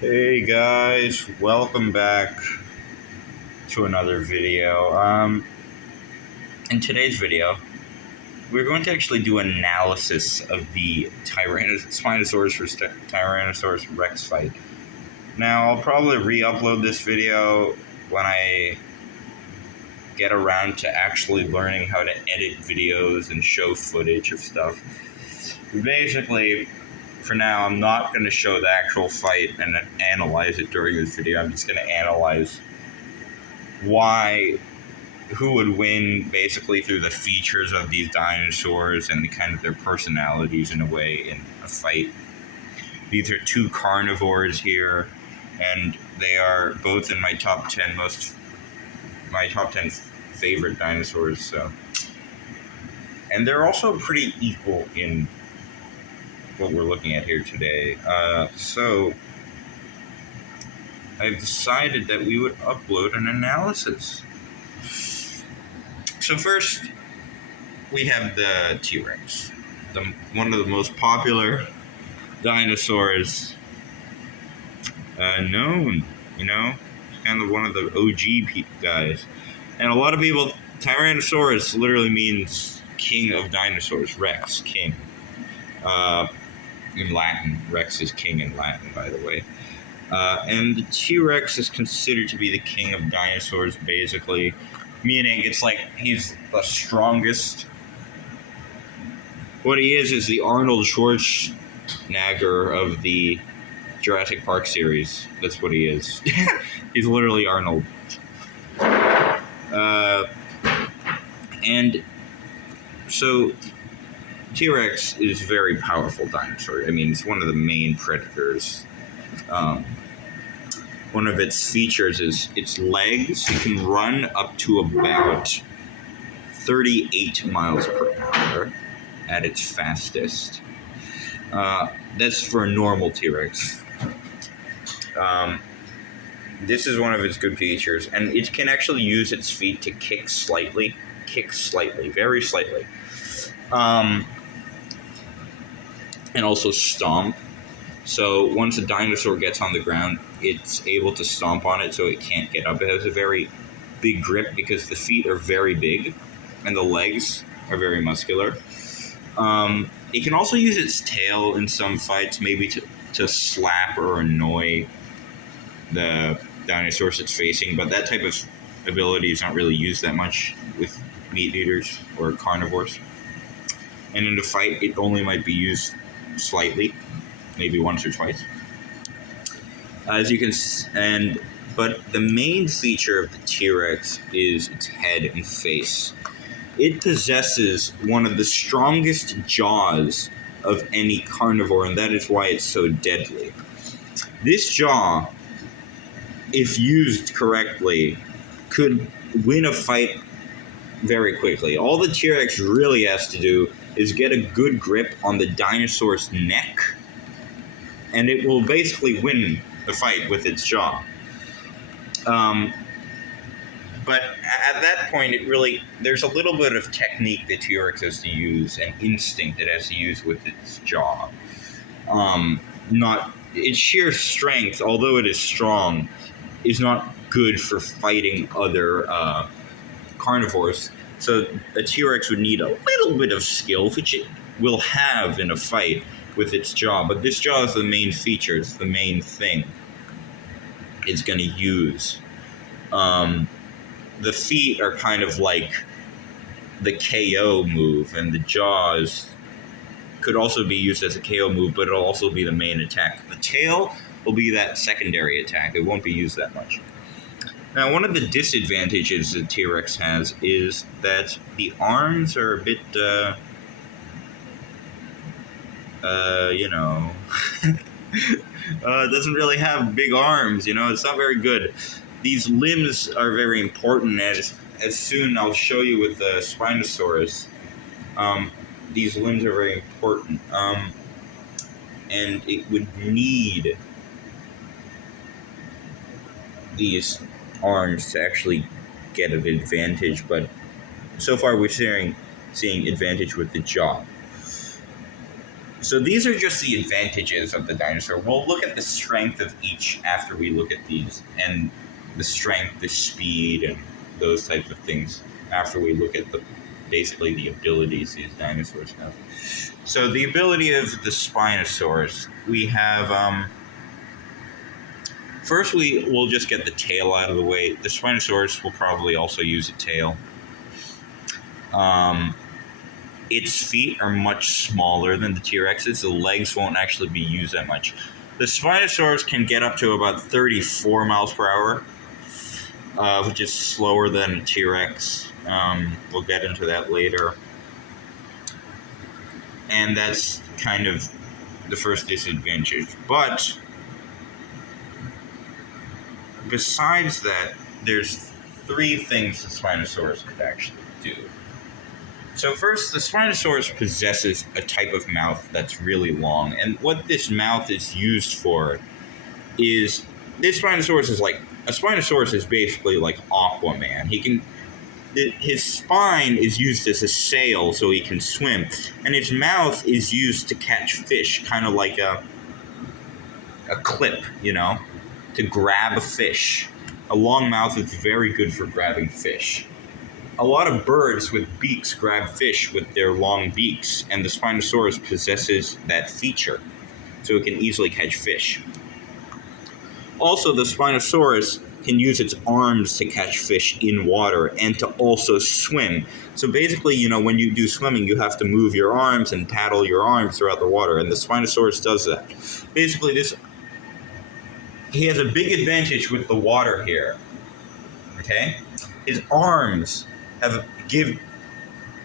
Hey guys, welcome back to another video. In today's video, we're going to actually do analysis of the Spinosaurus vs. Tyrannosaurus Rex fight. Now, I'll probably re-upload this video when I get around to actually learning how to edit videos and show footage of stuff. Basically, for now, I'm not going to show the actual fight and analyze it during this video. I'm just going to analyze who would win basically through the features of these dinosaurs and kind of their personalities in a way in a fight. These are two carnivores here, and they are both in my top 10 favorite dinosaurs. So, and they're also pretty equal in what we're looking at here today. So I've decided that we would upload an analysis. So first, we have the T-Rex, one of the most popular dinosaurs known. It's kind of one of the OG guys. And a lot of people, Tyrannosaurus literally means king of dinosaurs, Rex, king. In Latin, Rex is king in Latin, by the way. And the T-Rex is considered to be the king of dinosaurs, basically. Meaning, it's like he's the strongest. What he is the Arnold Schwarzenegger of the Jurassic Park series. That's what he is. He's literally Arnold. And so T-Rex is a very powerful dinosaur. I mean, it's one of the main predators. One of its features is its legs. It can run up to about 38 miles per hour at its fastest. That's for a normal T-Rex. This is one of its good features, and it can actually use its feet to kick slightly, very slightly. And also stomp. So once a dinosaur gets on the ground, it's able to stomp on it so it can't get up. It has a very big grip because the feet are very big and the legs are very muscular. It can also use its tail in some fights, maybe to slap or annoy the dinosaurs it's facing, but that type of ability is not really used that much with meat eaters or carnivores. And in a fight, it only might be used slightly, maybe once or twice. As you can, but the main feature of the T-Rex is its head and face. It possesses one of the strongest jaws of any carnivore, and that is why it's so deadly. This jaw, if used correctly, could win a fight very quickly. All the T-Rex really has to do is get a good grip on the dinosaur's neck, and it will basically win the fight with its jaw. But at that point, there's a little bit of technique the T-Rex has to use, and instinct it has to use with its jaw. Not its sheer strength, although it is strong, is not good for fighting other carnivores. So a T-Rex would need a little bit of skill, which it will have in a fight with its jaw. But this jaw is the main feature. It's the main thing it's going to use. The feet are kind of like the KO move, and the jaws could also be used as a KO move, but it'll also be the main attack. The tail will be that secondary attack. It won't be used that much. Now, one of the disadvantages that T-Rex has is that the arms are a bit, it doesn't really have big arms, it's not very good. These limbs are very important, as soon I'll show you with the Spinosaurus. These limbs are very important, and it would need these arms to actually get an advantage, but so far we're seeing advantage with the jaw. So these are just the advantages of the dinosaur. We'll look at the strength of each after we look at these, and the strength, the speed, and those types of things after we look at basically the abilities these dinosaurs have. So the ability of the Spinosaurus, we have. First, we'll just get the tail out of the way. The Spinosaurus will probably also use a tail. Its feet are much smaller than the T-Rex's. The legs won't actually be used that much. The Spinosaurus can get up to about 34 miles per hour, which is slower than a T-Rex. We'll get into that later. And that's kind of the first disadvantage. But besides that, there's 3 things the Spinosaurus could actually do. So first, the Spinosaurus possesses a type of mouth that's really long, and what this mouth is used for is this Spinosaurus is like a Spinosaurus is basically like Aquaman. His spine is used as a sail so he can swim, and his mouth is used to catch fish, kind of like a clip, to grab a fish. A long mouth is very good for grabbing fish. A lot of birds with beaks grab fish with their long beaks, and the Spinosaurus possesses that feature, so it can easily catch fish. Also, the Spinosaurus can use its arms to catch fish in water and to also swim. So basically, when you do swimming, you have to move your arms and paddle your arms throughout the water, and the Spinosaurus does that. Basically, he has a big advantage with the water here. Okay? His arms give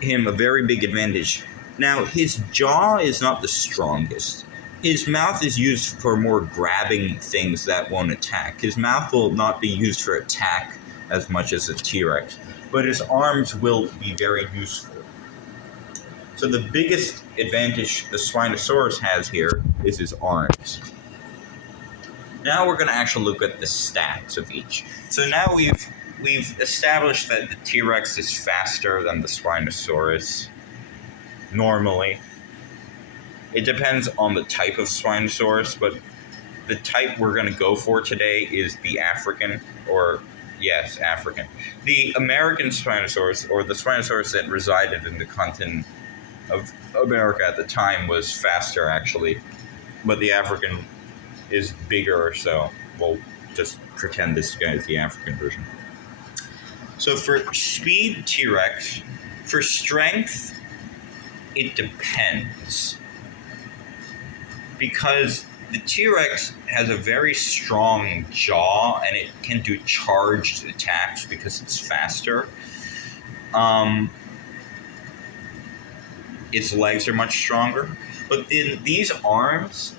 him a very big advantage. Now, his jaw is not the strongest. His mouth is used for more grabbing things that won't attack. His mouth will not be used for attack as much as a T-Rex, but his arms will be very useful. So the biggest advantage the Spinosaurus has here is his arms. Now we're going to actually look at the stats of each. So now we've established that the T-Rex is faster than the Spinosaurus normally. It depends on the type of Spinosaurus, but the type we're going to go for today is the African, African. The American Spinosaurus, or the Spinosaurus that resided in the continent of America at the time, was faster actually, but the African is bigger, so we'll just pretend this guy is the African version. So for speed, T-Rex. For strength, it depends. Because the T-Rex has a very strong jaw, and it can do charged attacks because it's faster. Its legs are much stronger. But these arms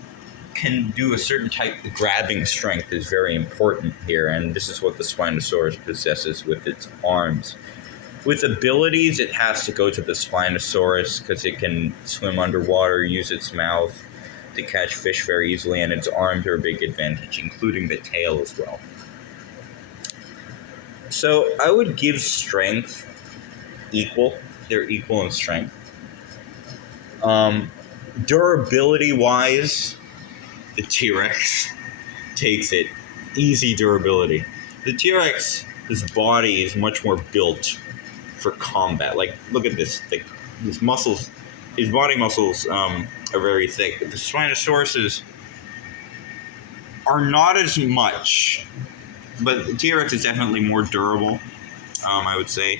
can do a certain type of grabbing strength is very important here, and this is what the Spinosaurus possesses with its arms. With abilities, it has to go to the Spinosaurus because it can swim underwater, use its mouth to catch fish very easily, and its arms are a big advantage, including the tail as well. So I would give strength equal. They're equal in strength. Durability-wise, the T-Rex takes it. Easy durability. The T-Rex's body is much more built for combat. Like, look at this. His muscles, his body muscles are very thick. The Spinosaurus's are not as much, but the T-Rex is definitely more durable, I would say.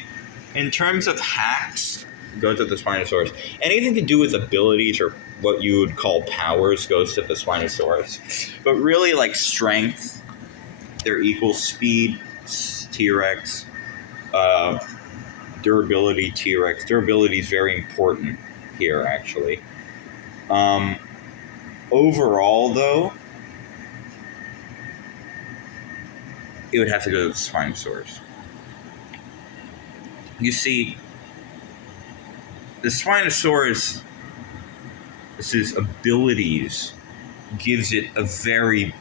In terms of hacks, go to the Spinosaurus. Anything to do with abilities or what you would call powers goes to the Spinosaurus. But really, like strength, they're equal. Speed, T-Rex. Durability, T-Rex. Durability is very important here, actually. Overall, though, it would have to go to the Spinosaurus. You see, the Spinosaurus, its abilities gives it a very,